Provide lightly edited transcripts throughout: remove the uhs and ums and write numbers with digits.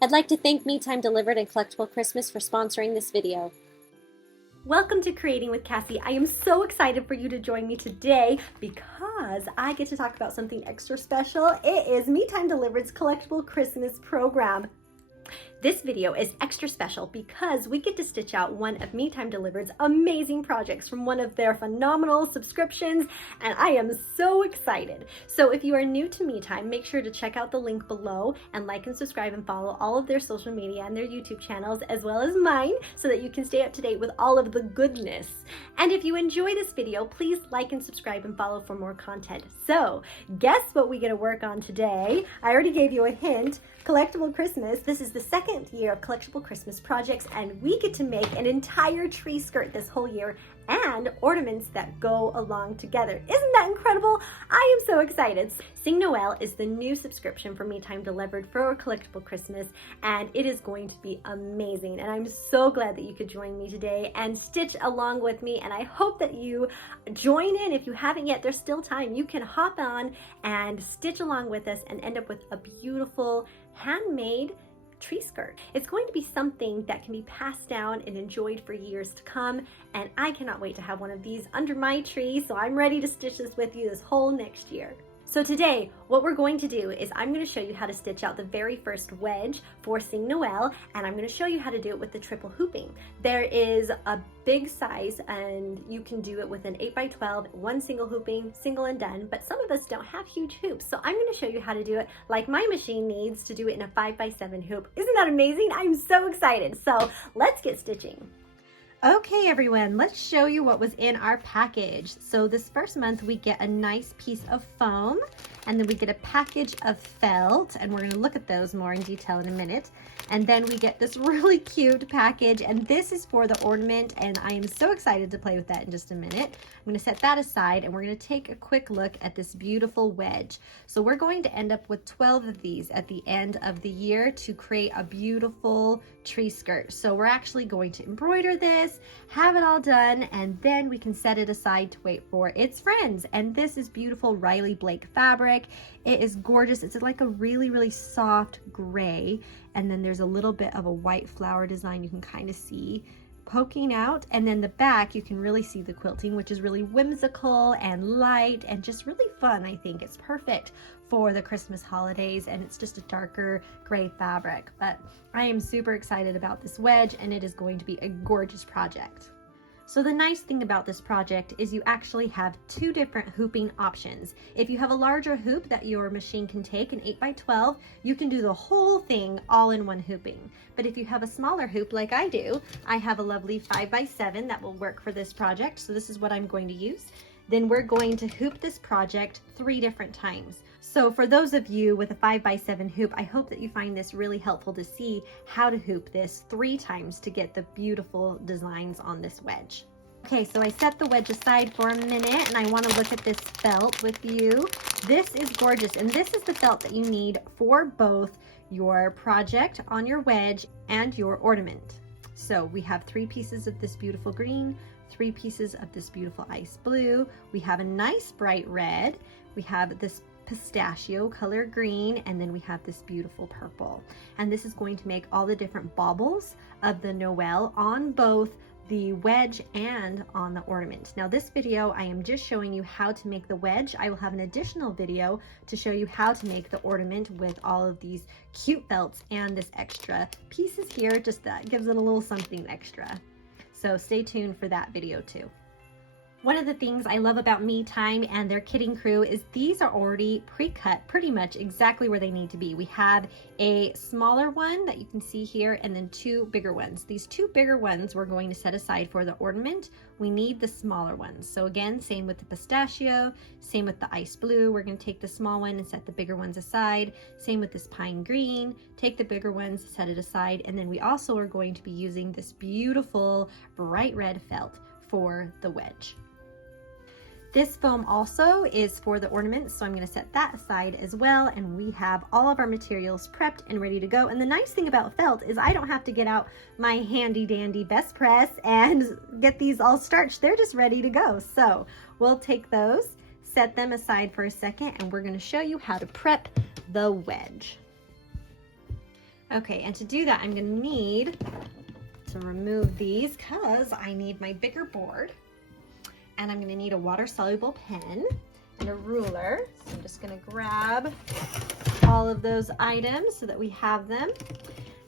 I'd like to thank Me Time Delivered and Collectible Christmas for sponsoring this video. Welcome to Creating with Cassie. I am so excited for you to join me today because I get to talk about something extra special. It is Me Time Delivered's Collectible Christmas Program. This video is extra special because we get to stitch out one of Me Time Delivered's amazing projects from one of their phenomenal subscriptions, and I am so excited. So if you are new to Me Time, make sure to check out the link below and like and subscribe and follow all of their social media and their YouTube channels as well as mine so that you can stay up to date with all of the goodness. And if you enjoy this video, please like and subscribe and follow for more content. So guess what we get to work on today? I already gave you a hint. Collectible Christmas. This is the second year of Collectible Christmas projects, and we get to make an entire tree skirt this whole year and ornaments that go along together. Isn't that incredible? I am so excited. Sing Noel is the new subscription for Me Time Delivered for Collectible Christmas, and it is going to be amazing. And I'm so glad that you could join me today and stitch along with me, and I hope that you join in. If you haven't yet, there's still time. You can hop on and stitch along with us and end up with a beautiful handmade tree skirt. It's going to be something that can be passed down and enjoyed for years to come, and I cannot wait to have one of these under my tree, so I'm ready to stitch this with you this whole next year. So today, what we're going to do is I'm going to show you how to stitch out the very first wedge for Sing Noel, and I'm going to show you how to do it with the triple hooping. There is a big size, and you can do it with an 8x12, one single hooping, single and done, but some of us don't have huge hoops, so I'm going to show you how to do it like my machine needs to do it in a 5x7 hoop. Isn't that amazing? I'm so excited. So let's get stitching. Okay everyone, let's show you what was in our package. So this first month we get a nice piece of foam, and then we get a package of felt, and we're going to look at those more in detail in a minute. And then we get this really cute package, and this is for the ornament, and I am so excited to play with that in just a minute. I'm going to set that aside, and we're going to take a quick look at this beautiful wedge. So we're going to end up with 12 of these at the end of the year to create a beautiful tree skirt. So we're actually going to embroider this, have it all done, and then we can set it aside to wait for its friends. And this is beautiful Riley Blake fabric. It is gorgeous. It's like a really soft gray, and then there's a little bit of a white flower design you can kind of see poking out, and then the back you can really see the quilting, which is really whimsical and light and just really fun. I think it's perfect for the Christmas holidays, and it's just a darker gray fabric. But I am super excited about this wedge, and it is going to be a gorgeous project. So the nice thing about this project is you actually have two different hooping options. If you have a larger hoop that your machine can take, an 8x12, you can do the whole thing all in one hooping. But if you have a smaller hoop like I do, I have a lovely 5x7 that will work for this project. So this is what I'm going to use. Then we're going to hoop this project 3 different times. So for those of you with a 5x7 hoop, I hope that you find this really helpful to see how to hoop this 3 times to get the beautiful designs on this wedge. Okay, so I set the wedge aside for a minute, and I want to look at this felt with you. This is gorgeous, and this is the felt that you need for both your project on your wedge and your ornament. So we have 3 pieces of this beautiful green, 3 pieces of this beautiful ice blue. We have a nice bright red. We have this pistachio color green, and then we have this beautiful purple. And this is going to make all the different baubles of the Noel on both the wedge and on the ornament. Now this video, I am just showing you how to make the wedge. I will have an additional video to show you how to make the ornament with all of these cute felts and this extra pieces here. Just that gives it a little something extra. So stay tuned for that video too. One of the things I love about Me Time and their kitting crew is these are already pre-cut pretty much exactly where they need to be. We have a smaller one that you can see here, and then 2 bigger ones. These 2 bigger ones we're going to set aside for the ornament. We need the smaller ones. So again, same with the pistachio, same with the ice blue. We're going to take the small one and set the bigger ones aside. Same with this pine green, take the bigger ones, set it aside. And then we also are going to be using this beautiful bright red felt for the wedge. This foam also is for the ornaments, so I'm going to set that aside as well, and we have all of our materials prepped and ready to go. And the nice thing about felt is I don't have to get out my handy dandy best press and get these all starched. They're just ready to go. So we'll take those, set them aside for a second, and we're going to show you how to prep the wedge. Okay, and to do that, I'm gonna need to remove these because I need my bigger board. And I'm gonna need a water-soluble pen and a ruler. So I'm just gonna grab all of those items so that we have them.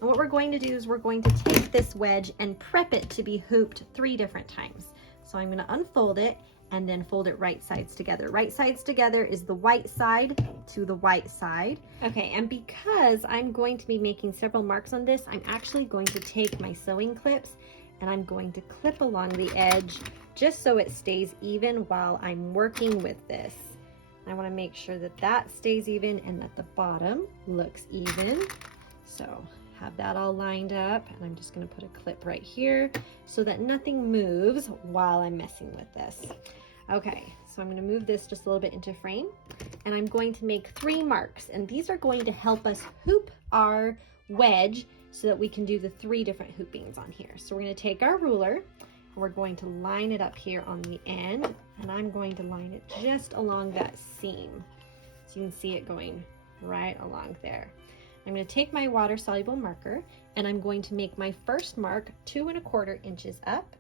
And what we're going to do is we're going to take this wedge and prep it to be hooped 3 different times. So I'm gonna unfold it and then fold it right sides together. Right sides together is the white side to the white side. Okay, and because I'm going to be making several marks on this, I'm actually going to take my sewing clips and I'm going to clip along the edge just so it stays even while I'm working with this. I want to make sure that that stays even and that the bottom looks even. So have that all lined up, and I'm just going to put a clip right here so that nothing moves while I'm messing with this. Okay, so I'm going to move this just a little bit into frame, and I'm going to make 3 marks, and these are going to help us hoop our wedge so that we can do the 3 different hoopings on here. So we're going to take our ruler and we're going to line it up here on the end, and I'm going to line it just along that seam so you can see it going right along there. I'm going to take my water-soluble marker and I'm going to make my first mark 2 1/4 inches up.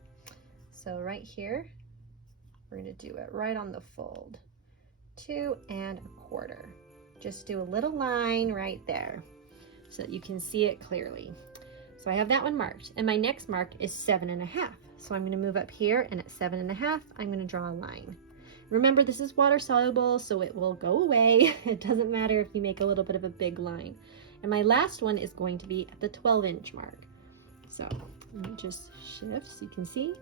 So right here, we're going to do it right on the fold. 2 1/4. Just do a little line right there so that you can see it clearly. So I have that one marked, and my next mark is 7 1/2. So I'm going to move up here, and at 7 1/2, I'm going to draw a line. Remember, this is water soluble, so it will go away. It doesn't matter if you make a little bit of a big line. And my last one is going to be at the 12-inch mark. So let me just shift so you can see.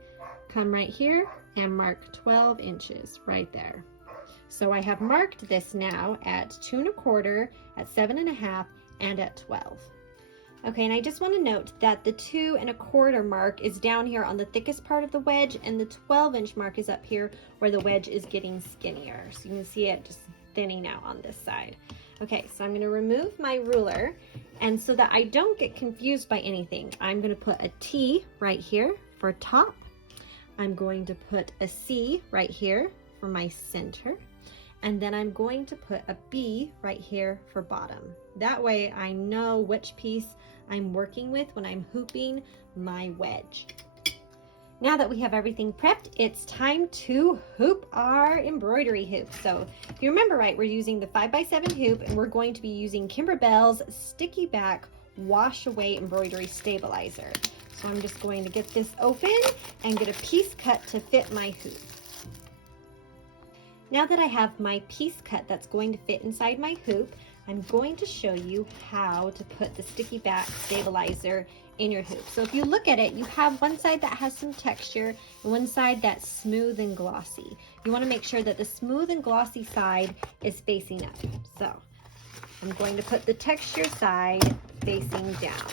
Come right here and mark 12 inches right there. So I have marked this now at 2 1/4, at 7 1/2, and at 12. Okay, and I just want to note that the 2 1/4 mark is down here on the thickest part of the wedge, and the 12-inch mark is up here where the wedge is getting skinnier. So you can see it just thinning out on this side. Okay, so I'm going to remove my ruler, and so that I don't get confused by anything, I'm going to put a T right here for top. I'm going to put a C right here for my center, and then I'm going to put a B right here for bottom. That way I know which piece I'm working with when I'm hooping my wedge. Now that we have everything prepped, it's time to hoop our embroidery hoop. So if you remember right, we're using the 5x7 hoop, and we're going to be using Kimberbell's Sticky Back Wash Away Embroidery Stabilizer. So I'm just going to get this open and get a piece cut to fit my hoop. Now that I have my piece cut that's going to fit inside my hoop, I'm going to show you how to put the Sticky Back Stabilizer in your hoop. So if you look at it, you have one side that has some texture and one side that's smooth and glossy. You want to make sure that the smooth and glossy side is facing up. So I'm going to put the texture side facing down.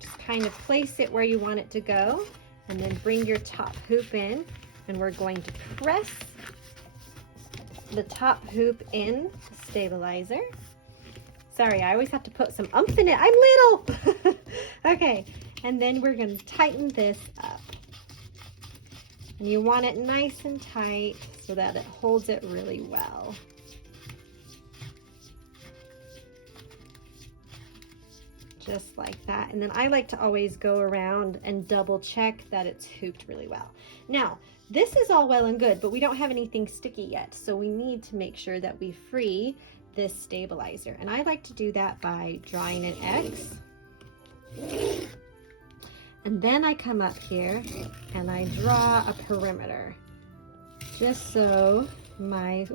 Just kind of place it where you want it to go, and then bring your top hoop in, and we're going to press the top hoop in the stabilizer. Sorry, I always have to put some oomph in it. I'm little. Okay, and then we're going to tighten this up. And you want it nice and tight so that it holds it really well. Just like that. And then I like to always go around and double check that it's hooped really well. Now, this is all well and good, but we don't have anything sticky yet. So we need to make sure that we free this stabilizer. And I like to do that by drawing an X. And then I come up here and I draw a perimeter, just so my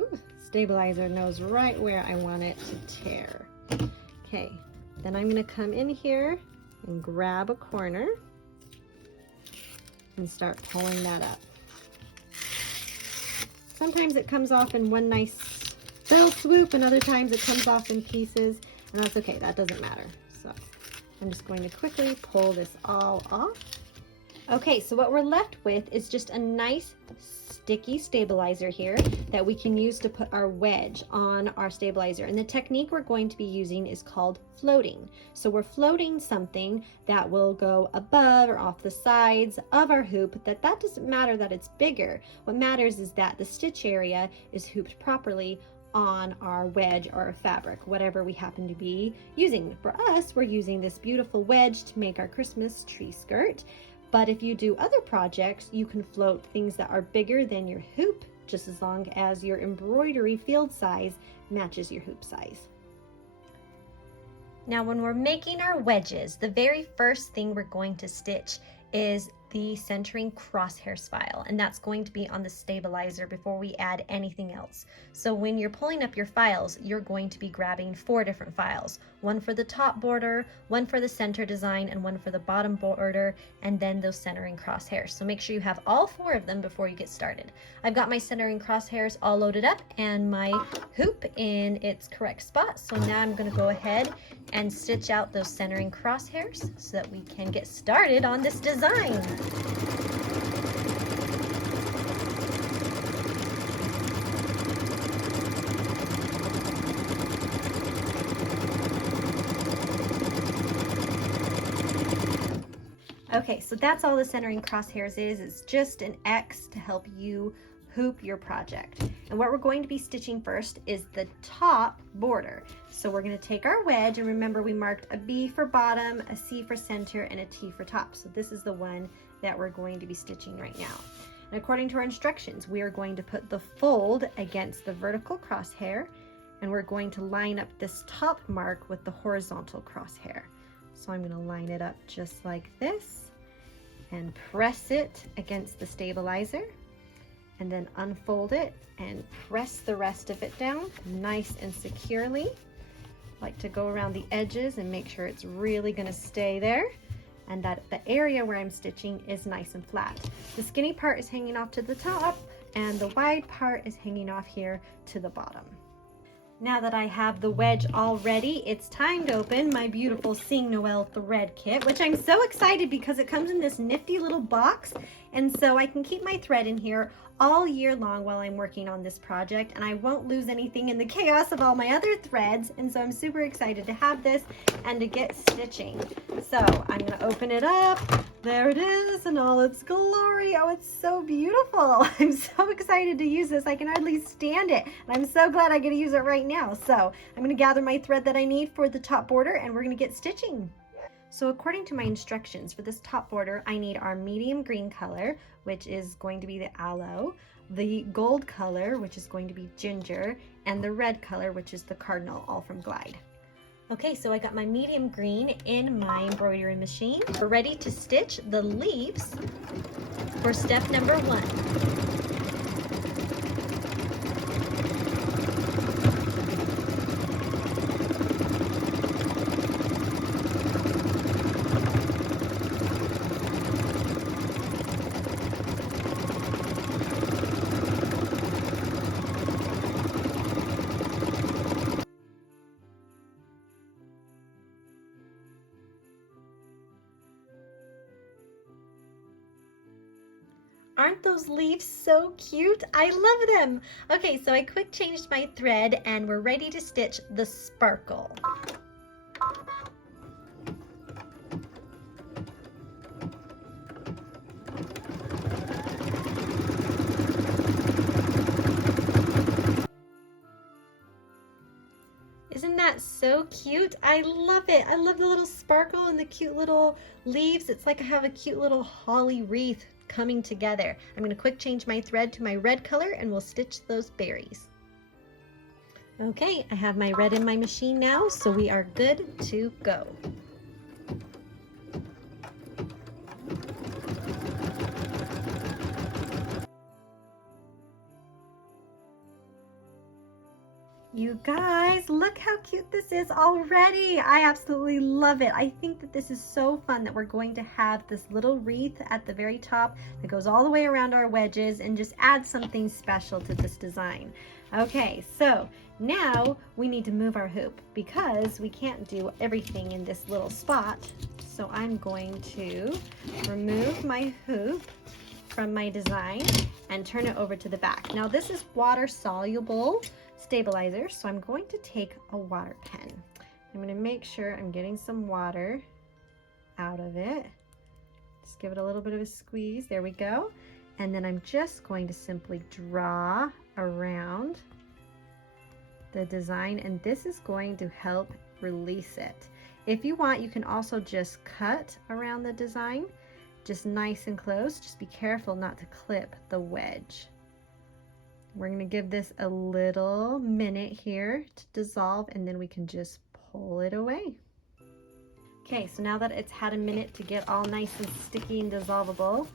stabilizer knows right where I want it to tear. Okay, then I'm gonna come in here and grab a corner and start pulling that up. Sometimes it comes off in one nice bell swoop, and other times it comes off in pieces, and that's okay, that doesn't matter. So I'm just going to quickly pull this all off. Okay, so what we're left with is just a nice sticky stabilizer here that we can use to put our wedge on our stabilizer. And the technique we're going to be using is called floating. So we're floating something that will go above or off the sides of our hoop. That doesn't matter that it's bigger. What matters is that the stitch area is hooped properly on our wedge or our fabric, whatever we happen to be using. For us, we're using this beautiful wedge to make our Christmas tree skirt. But if you do other projects, you can float things that are bigger than your hoop, just as long as your embroidery field size matches your hoop size. Now, when we're making our wedges, the very first thing we're going to stitch is the centering crosshair spile, and that's going to be on the stabilizer before we add anything else. So when you're pulling up your files, you're going to be grabbing 4 different files, one for the top border, one for the center design, and one for the bottom border, and then those centering crosshairs. So make sure you have all 4 of them before you get started. I've got my centering crosshairs all loaded up and my hoop in its correct spot. So now I'm going to go ahead and stitch out those centering crosshairs so that we can get started on this design. Okay, so that's all the centering crosshairs is. It's just an X to help you hoop your project. And what we're going to be stitching first is the top border. So we're going to take our wedge, and remember we marked a B for bottom, a C for center, and a T for top. So this is the one that we're going to be stitching right now. And according to our instructions, we are going to put the fold against the vertical crosshair, and we're going to line up this top mark with the horizontal crosshair. So I'm going to line it up just like this and press it against the stabilizer, and then unfold it and press the rest of it down nice and securely. Like to go around the edges and make sure it's really going to stay there, and that the area where I'm stitching is nice and flat. The skinny part is hanging off to the top, and the wide part is hanging off here to the bottom. Now that I have the wedge all ready, it's time to open my beautiful Sing Noel thread kit, which I'm so excited because it comes in this nifty little box, and so I can keep my thread in here all year long while I'm working on this project, and I won't lose anything in the chaos of all my other threads. And so I'm super excited to have this and to get stitching. So I'm going to open it up. There it is in all its glory. Oh, it's so beautiful. I'm so excited to use this. I can hardly stand it, and I'm so glad I get to use it right now. So I'm going to gather my thread that I need for the top border, and we're going to get stitching. So according to my instructions for this top border, I need our medium green color, which is going to be the aloe, the gold color, which is going to be ginger, and the red color, which is the cardinal, all from Glide. Okay, so I got my medium green in my embroidery machine. We're ready to stitch the leaves for step number 1. Aren't those leaves so cute? I love them. Okay, so I quick changed my thread and we're ready to stitch the sparkle. Isn't that so cute? I love it. I love the little sparkle and the cute little leaves. It's like I have a cute little holly wreath coming together. I'm going to quick change my thread to my red color and we'll stitch those berries. Okay, I have my red in my machine now, so we are good to go. You guys, look how cute this is already. I absolutely love it. I think that this is so fun that we're going to have this little wreath at the very top that goes all the way around our wedges and just add something special to this design. Okay, so now we need to move our hoop because we can't do everything in this little spot. So I'm going to remove my hoop from my design and turn it over to the back. Now this is water soluble stabilizer, so I'm going to take a water pen. I'm going to make sure I'm getting some water out of it. Just give it a little bit of a squeeze. There we go. And then I'm just going to simply draw around the design, and this is going to help release it. If you want, you can also just cut around the design, just nice and close. Just be careful not to clip the wedge. We're going to give this a little minute here to dissolve, and then we can just pull it away. Okay, so now that it's had a minute to get all nice and sticky and dissolvable,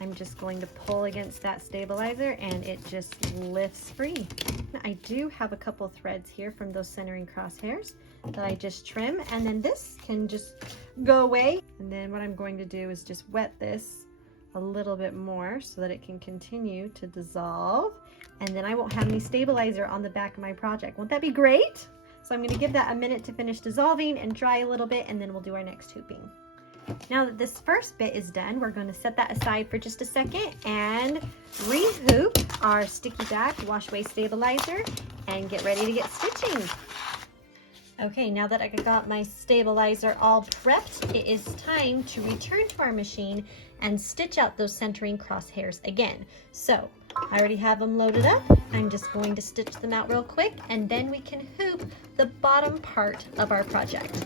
I'm just going to pull against that stabilizer and it just lifts free. Now, I do have a couple threads here from those centering crosshairs that I just trim, and then this can just go away. And then what I'm going to do is just wet this a little bit more so that it can continue to dissolve, and then I won't have any stabilizer on the back of my project. Won't that be great? So I'm going to give that a minute to finish dissolving and dry a little bit, and then we'll do our next hooping. Now that this first bit is done, we're going to set that aside for just a second and re-hoop our sticky back wash away stabilizer and get ready to get stitching. Okay, now that I got my stabilizer all prepped, it is time to return to our machine and stitch out those centering crosshairs again. So I already have them loaded up. I'm just going to stitch them out real quick, and then we can hoop the bottom part of our project.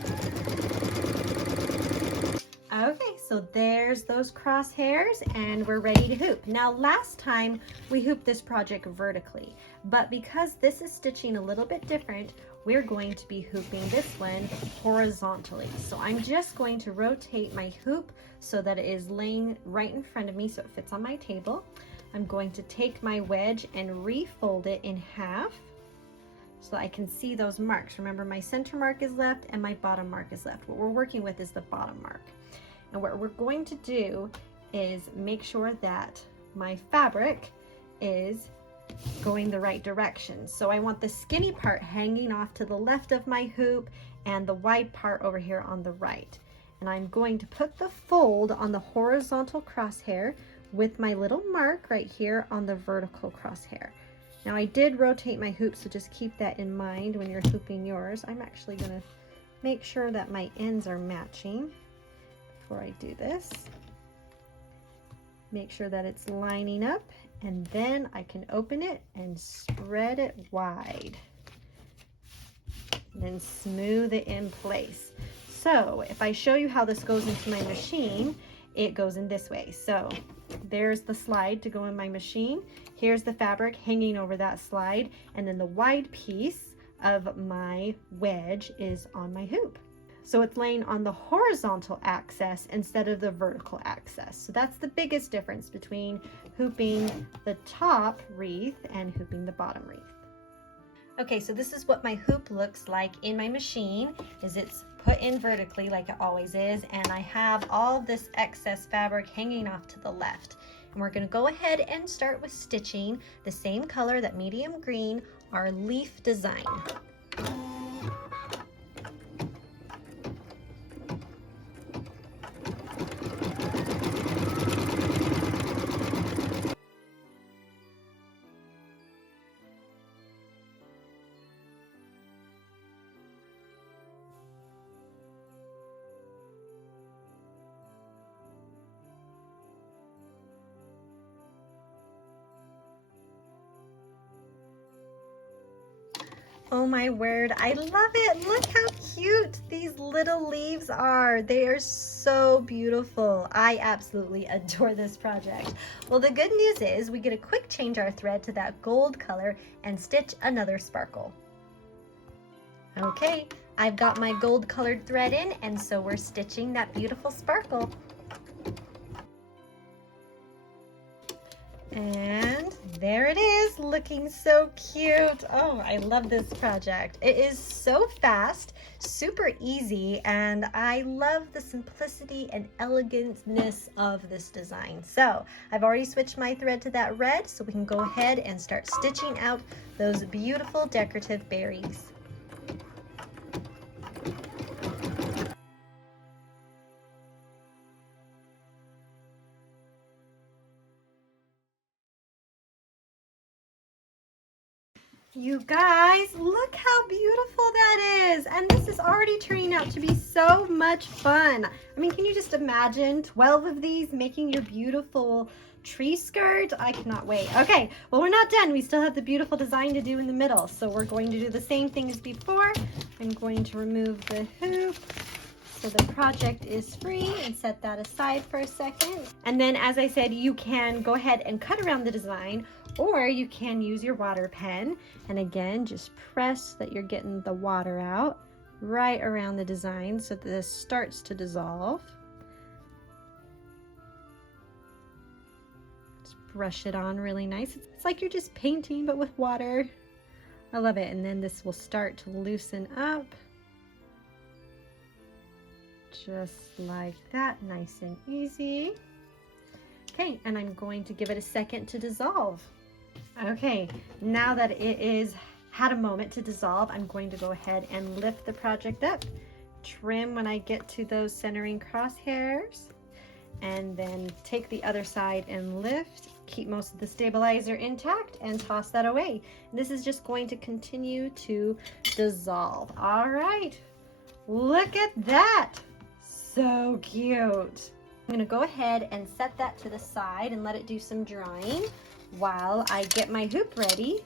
Okay, so there's those crosshairs and we're ready to hoop. Now last time we hooped this project vertically, but because this is stitching a little bit different, we're going to be hooping this one horizontally. So I'm just going to rotate my hoop so that it is laying right in front of me so it fits on my table. I'm going to take my wedge and refold it in half so I can see those marks. Remember, my center mark is left and my bottom mark is left. What we're working with is the bottom mark. And what we're going to do is make sure that my fabric is going the right direction. So I want the skinny part hanging off to the left of my hoop and the wide part over here on the right. And I'm going to put the fold on the horizontal crosshair with my little mark right here on the vertical crosshair. Now I did rotate my hoop, so just keep that in mind when you're hooping yours. I'm actually going to make sure that my ends are matching before I do this. Make sure that it's lining up, and then I can open it and spread it wide. Then smooth it in place. So if I show you how this goes into my machine, it goes in this way. So there's the slide to go in my machine. Here's the fabric hanging over that slide, and then the wide piece of my wedge is on my hoop. So it's laying on the horizontal axis instead of the vertical axis. So that's the biggest difference between hooping the top wreath and hooping the bottom wreath. Okay, so this is what my hoop looks like in my machine. It's put in vertically like it always is, and I have all this excess fabric hanging off to the left. And we're going to go ahead and start with stitching the same color, that medium green, our leaf design. Oh my word, I love it. Look how cute these little leaves are. They are so beautiful. I absolutely adore this project. Well, the good news is we get to quick change our thread to that gold color and stitch another sparkle. Okay, I've got my gold colored thread in, and so we're stitching that beautiful sparkle. And there it is, looking so cute. Oh, I love this project. It is so fast, super easy, and I love the simplicity and elegantness of this design. So I've already switched my thread to that red, so we can go ahead and start stitching out those beautiful decorative berries. You guys, look how beautiful that is. And this is already turning out to be so much fun. I mean, can you just imagine 12 of these making your beautiful tree skirt. I cannot wait. Okay, well, we're not done. We still have the beautiful design to do in the middle. So we're going to do the same thing as before. I'm going to remove the hoop so the project is free and set that aside for a second. And then, as I said, you can go ahead and cut around the design, or you can use your water pen. And again, just press that you're getting the water out right around the design so that this starts to dissolve. Just brush it on really nice. It's like you're just painting, but with water. I love it. And then this will start to loosen up. Just like that, nice and easy. Okay, and I'm going to give it a second to dissolve. Okay, now that it is had a moment to dissolve, I'm going to go ahead and lift the project up, trim when I get to those centering crosshairs, and then take the other side and lift, keep most of the stabilizer intact, and toss that away. This is just going to continue to dissolve. All right, look at that. So cute. I'm gonna go ahead and set that to the side and let it do some drying while I get my hoop ready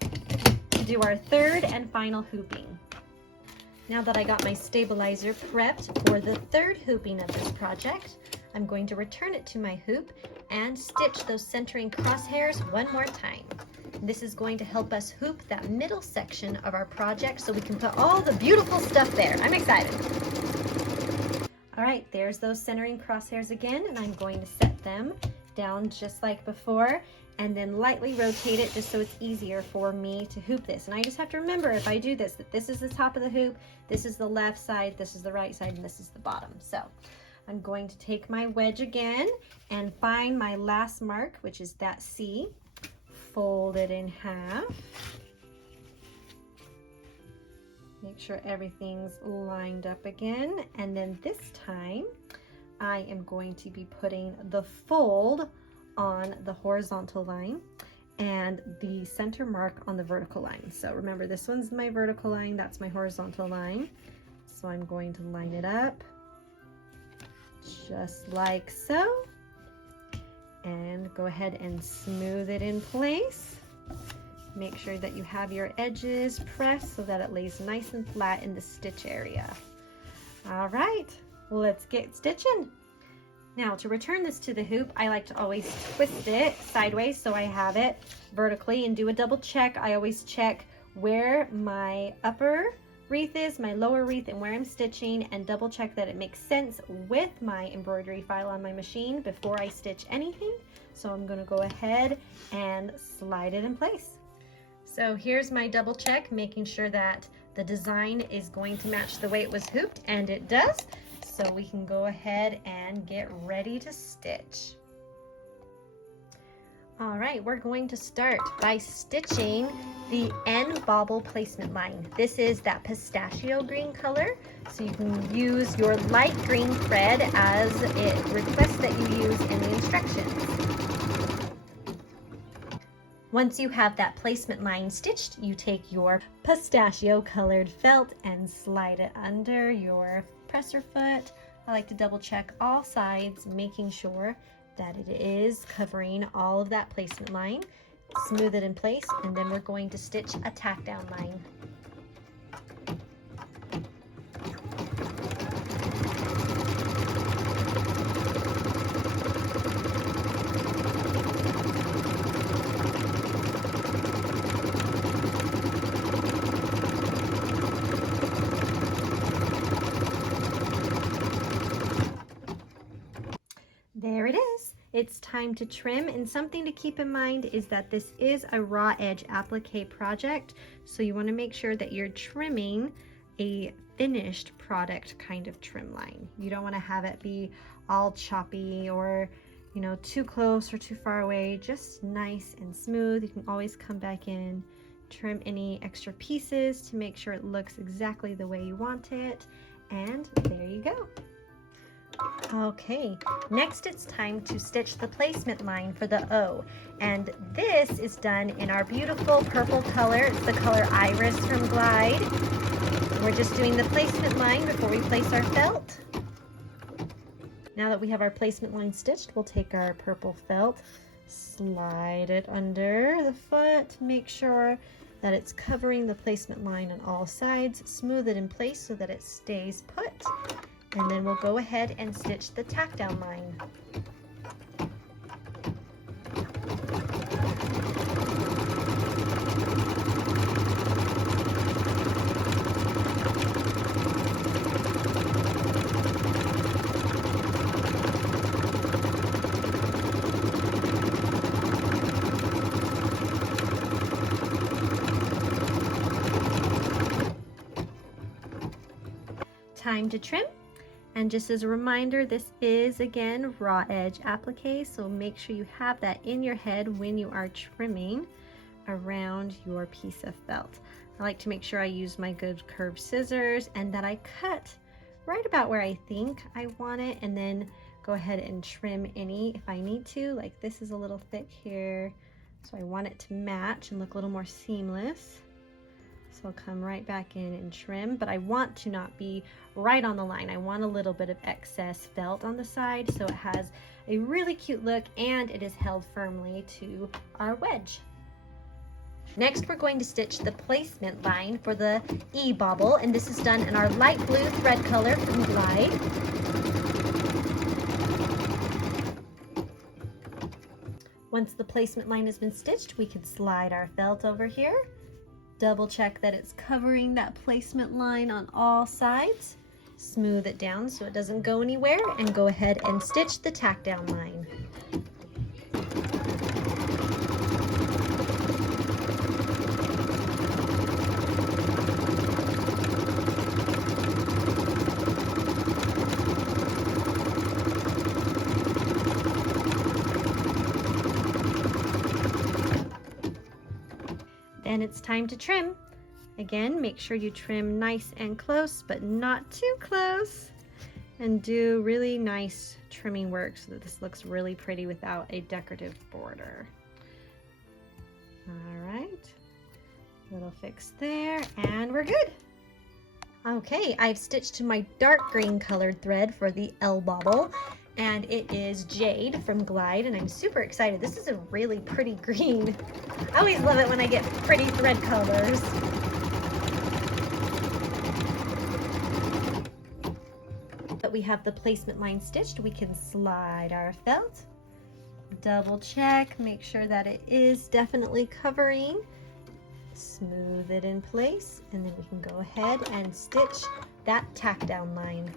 to do our third and final hooping. Now that I got my stabilizer prepped for the third hooping of this project, I'm going to return it to my hoop and stitch those centering crosshairs one more time. This is going to help us hoop that middle section of our project so we can put all the beautiful stuff there. I'm excited. All right, there's those centering crosshairs again, and I'm going to set them down just like before, and then lightly rotate it just so it's easier for me to hoop this. And I just have to remember, if I do this, that this is the top of the hoop, this is the left side, this is the right side, and this is the bottom. So I'm going to take my wedge again and find my last mark, which is that C, fold it in half. Make sure everything's lined up again. And then this time, I am going to be putting the fold on the horizontal line and the center mark on the vertical line. So remember, this one's my vertical line, that's my horizontal line. So I'm going to line it up just like so. And go ahead and smooth it in place. Make sure that you have your edges pressed so that it lays nice and flat in the stitch area. All right, let's get stitching. Now, to return this to the hoop, I like to always twist it sideways so I have it vertically and do a double check. I always check where my upper wreath is, my lower wreath, and where I'm stitching, and double check that it makes sense with my embroidery file on my machine before I stitch anything. So I'm going to go ahead and slide it in place. So here's my double check, making sure that the design is going to match the way it was hooped, and it does. So we can go ahead and get ready to stitch. All right, we're going to start by stitching the end bobble placement line. This is that pistachio green color, so you can use your light green thread as it requests that you use in the instructions. Once you have that placement line stitched, you take your pistachio colored felt and slide it under your presser foot. I like to double check all sides, making sure that it is covering all of that placement line. Smooth it in place, and then we're going to stitch a tack down line. There it is. It's time to trim, and something to keep in mind is that this is a raw edge applique project, so you want to make sure that you're trimming a finished product kind of trim line. You don't want to have it be all choppy or, you know, too close or too far away. Just nice and smooth. You can always come back in, trim any extra pieces to make sure it looks exactly the way you want it, and there you go. Okay, next it's time to stitch the placement line for the O, and this is done in our beautiful purple color. It's the color Iris from Glide. We're just doing the placement line before we place our felt. Now that we have our placement line stitched, we'll take our purple felt, slide it under the foot, make sure that it's covering the placement line on all sides, smooth it in place so that it stays put, and then we'll go ahead and stitch the tack down line. Time to trim. And just as a reminder, this is again raw edge applique, so make sure you have that in your head when you are trimming around your piece of felt. I like to make sure I use my good curved scissors and that I cut right about where I think I want it, and then go ahead and trim any if I need to. Like this is a little thick here, so I want it to match and look a little more seamless. So I'll come right back in and trim, but I want to not be right on the line. I want a little bit of excess felt on the side so it has a really cute look and it is held firmly to our wedge. Next, we're going to stitch the placement line for the E-bobble, and this is done in our light blue thread color from Glide. Once the placement line has been stitched, we can slide our felt over here. Double check that it's covering that placement line on all sides. Smooth it down so it doesn't go anywhere, and go ahead and stitch the tack down line. Then it's time to trim. Again, make sure you trim nice and close, but not too close. And do really nice trimming work so that this looks really pretty without a decorative border. All right, little fix there, and we're good. Okay, I've stitched to my dark green colored thread for the L bobble, and it is Jade from Glide, and I'm super excited. This is a really pretty green. I always love it when I get pretty thread colors. But we have the placement line stitched, we can slide our felt, double check, make sure that it is definitely covering, smooth it in place, and then we can go ahead and stitch that tack down line.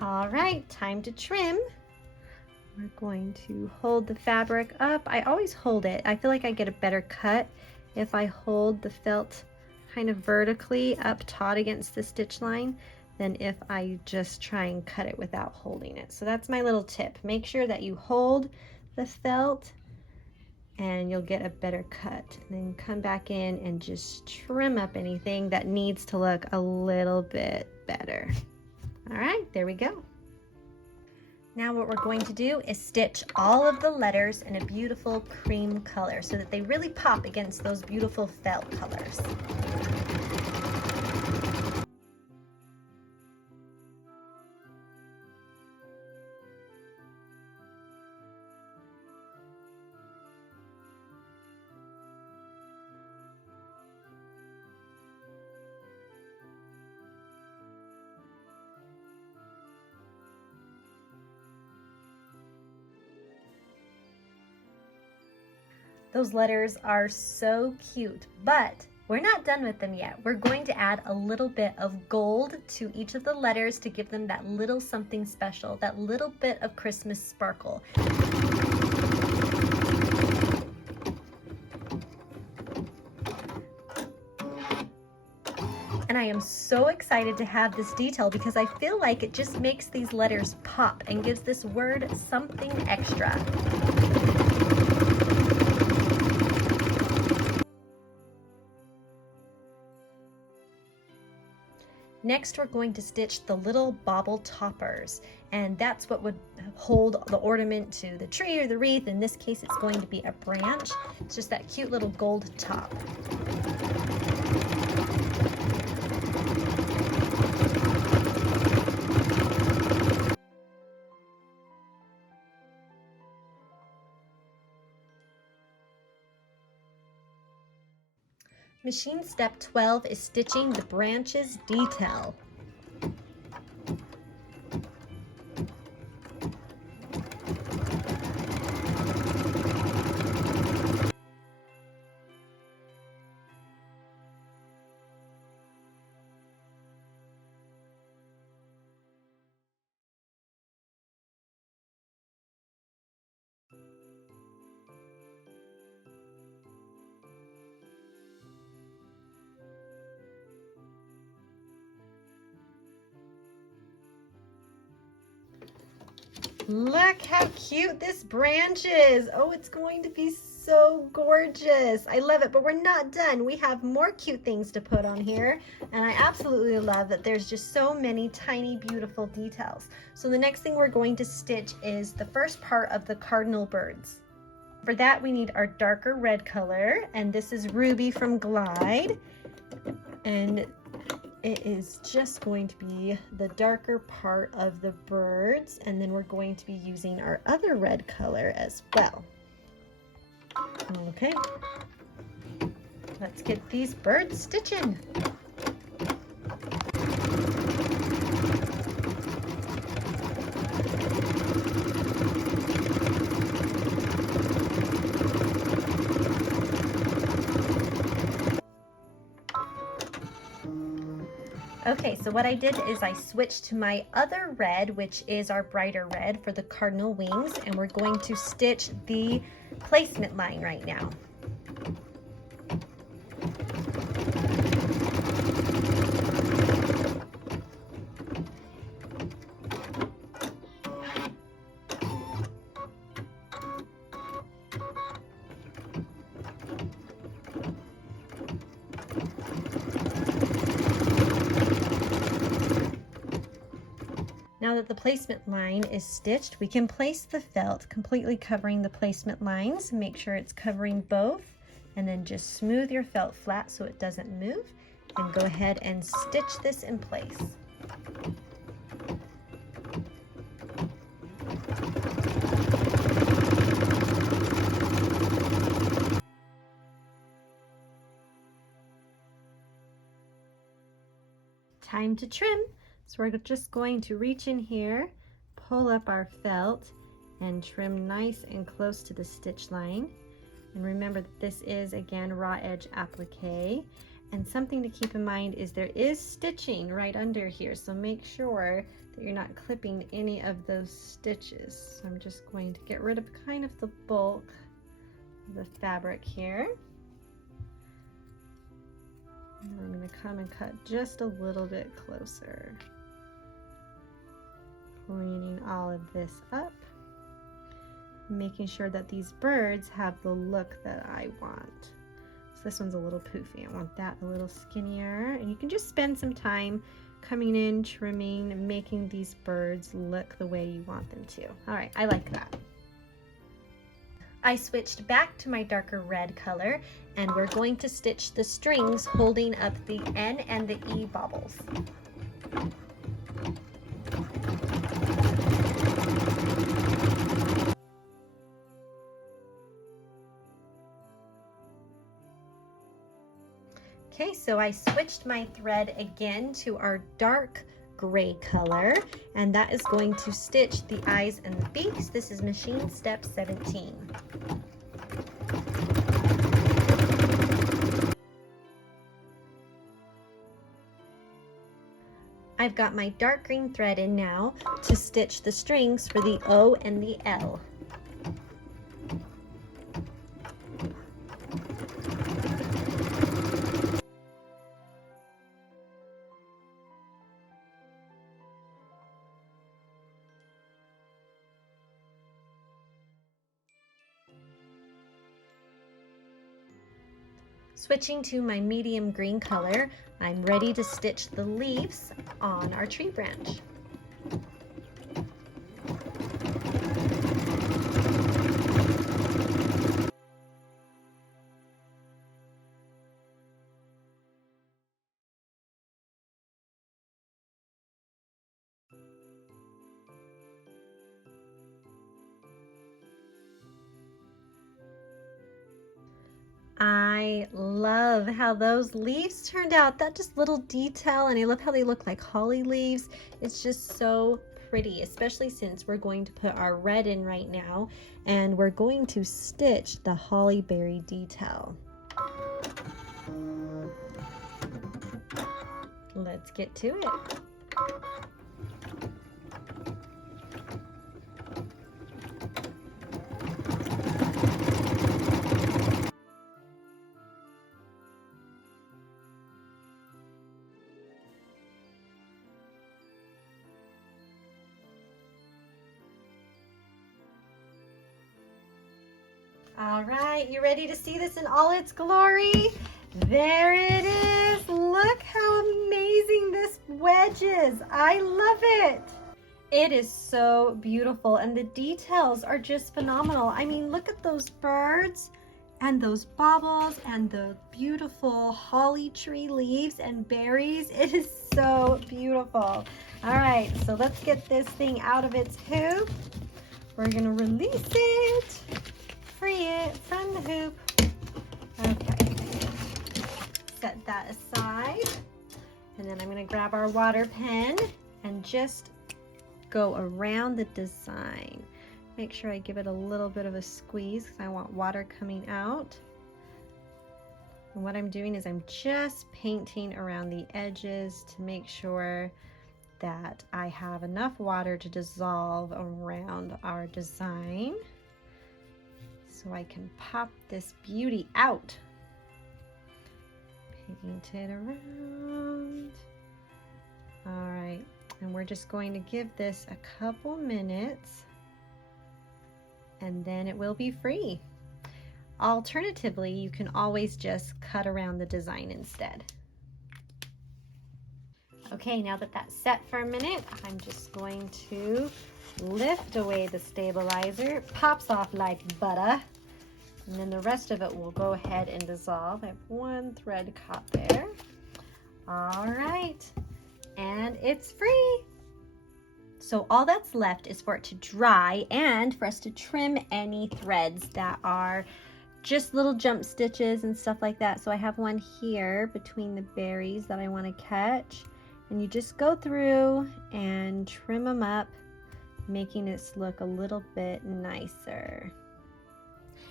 All right, time to trim. We're going to hold the fabric up. I always hold it. I feel like I get a better cut if I hold the felt kind of vertically up taut against the stitch line than if I just try and cut it without holding it. So that's my little tip. Make sure that you hold the felt and you'll get a better cut. And then come back in and just trim up anything that needs to look a little bit better. All right, there we go. Now what we're going to do is stitch all of the letters in a beautiful cream color so that they really pop against those beautiful felt colors. Those letters are so cute, but we're not done with them yet. We're going to add a little bit of gold to each of the letters to give them that little something special, that little bit of Christmas sparkle. And I am so excited to have this detail because I feel like it just makes these letters pop and gives this word something extra. Next, we're going to stitch the little bauble toppers, and that's what would hold the ornament to the tree or the wreath. In this case, it's going to be a branch. It's just that cute little gold top. Machine step 12 is stitching the branches detail. Look how cute this branch is. Oh, it's going to be so gorgeous. I love it, but we're not done. We have more cute things to put on here, and I absolutely love that there's just so many tiny, beautiful details. So the next thing we're going to stitch is the first part of the cardinal birds. For that, we need our darker red color, and this is Ruby from Glide, and it is just going to be the darker part of the birds, and then we're going to be using our other red color as well. Okay, let's get these birds stitching. Okay, so what I did is I switched to my other red, which is our brighter red for the cardinal wings, and we're going to stitch the placement line right now. Now that the placement line is stitched, we can place the felt completely covering the placement lines. Make sure it's covering both, and then just smooth your felt flat so it doesn't move, and go ahead and stitch this in place. Time to trim. So we're just going to reach in here, pull up our felt, and trim nice and close to the stitch line. And remember that this is, again, raw edge applique. And something to keep in mind is there is stitching right under here, so make sure that you're not clipping any of those stitches. So I'm just going to get rid of kind of the bulk of the fabric here. And then I'm going to come and cut just a little bit closer. Cleaning all of this up, making sure that these birds have the look that I want. So this one's a little poofy. I want that a little skinnier, and you can just spend some time coming in, trimming, making these birds look the way you want them to. All right, I like that. I switched back to my darker red color, and we're going to stitch the strings holding up the N and the E baubles. Okay, so I switched my thread again to our dark gray color, and that is going to stitch the eyes and the beaks. This is machine step 17. I've got my dark green thread in now to stitch the strings for the O and the L. Switching to my medium green color, I'm ready to stitch the leaves on our tree branch. I love how those leaves turned out. That just little detail, and I love how they look like holly leaves. It's just so pretty, especially since we're going to put our red in right now, and we're going to stitch the holly berry detail. Let's get to it. All right, you ready to see this in all its glory? There it is. Look how amazing this wedge is. I love it. It is so beautiful, and the details are just phenomenal. I mean, look at those birds and those baubles and the beautiful holly tree leaves and berries. It is so beautiful. All right, so let's get this thing out of its hoop. We're gonna release it. Free it from the hoop. Okay, set that aside. And then I'm gonna grab our water pen and just go around the design. Make sure I give it a little bit of a squeeze because I want water coming out. And what I'm doing is I'm just painting around the edges to make sure that I have enough water to dissolve around our design, so I can pop this beauty out. Paint it around. All right, and we're just going to give this a couple minutes, and then it will be free. Alternatively, you can always just cut around the design instead. Okay, now that that's set for a minute, I'm just going to lift away the stabilizer. It pops off like butter. And then the rest of it will go ahead and dissolve. I have one thread caught there. All right, and it's free. So all that's left is for it to dry and for us to trim any threads that are just little jump stitches and stuff like that. So I have one here between the berries that I want to catch. And you just go through and trim them up, making this look a little bit nicer.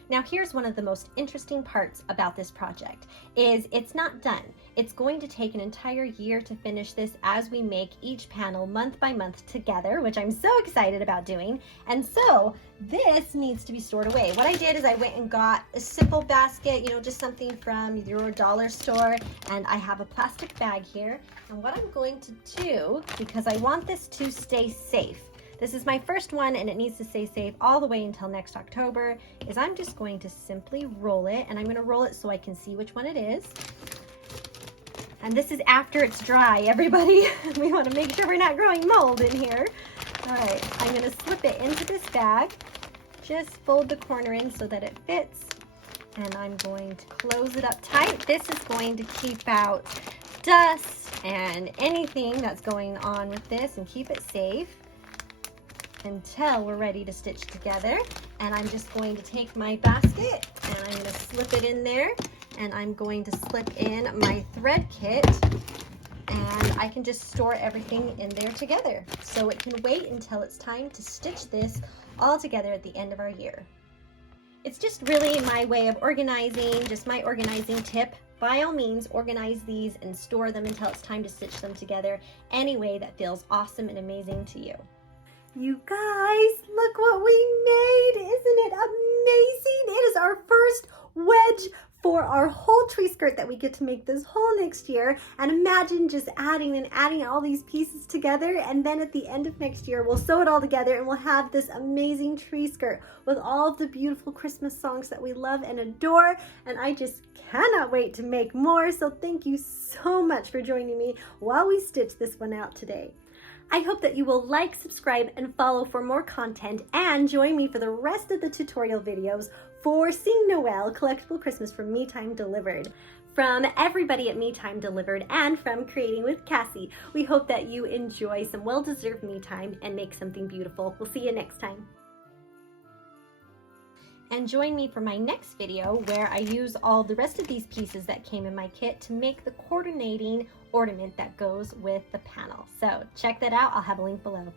Now here's one of the most interesting parts about this project is it's not done. It's going to take an entire year to finish this as we make each panel month by month together, which I'm so excited about doing. And so this needs to be stored away. What I did is I went and got a simple basket, you know, just something from your dollar store, and I have a plastic bag here. And what I'm going to do, because I want this to stay safe, this is my first one and it needs to stay safe all the way until next October, is I'm just going to simply roll it, and I'm going to roll it so I can see which one it is. And this is after it's dry, everybody. We want to make sure we're not growing mold in here. All right, I'm going to slip it into this bag. Just fold the corner in so that it fits. And I'm going to close it up tight. This is going to keep out dust and anything that's going on with this and keep it safe until we're ready to stitch together. And I'm just going to take my basket and I'm going to slip it in there, and I'm going to slip in my thread kit, and I can just store everything in there together so it can wait until it's time to stitch this all together at the end of our year. It's just really my way of organizing, just my organizing tip. By all means, organize these and store them until it's time to stitch them together any way that feels awesome and amazing to you. You guys, look what we made. Isn't it amazing? It is our first wedge for our whole tree skirt that we get to make this whole next year. And imagine just adding all these pieces together, and then at the end of next year we'll sew it all together and we'll have this amazing tree skirt with all of the beautiful Christmas songs that we love and adore. And I just cannot wait to make more. So thank you so much for joining me while we stitch this one out today. I hope that you will like, subscribe, and follow for more content, and join me for the rest of the tutorial videos for Sing Noel Collectible Christmas from Me Time Delivered. From everybody at Me Time Delivered and from Creating with Cassie, we hope that you enjoy some well-deserved me time and make something beautiful. We'll see you next time. And join me for my next video where I use all the rest of these pieces that came in my kit to make the coordinating ornament that goes with the panel. So check that out. I'll have a link below.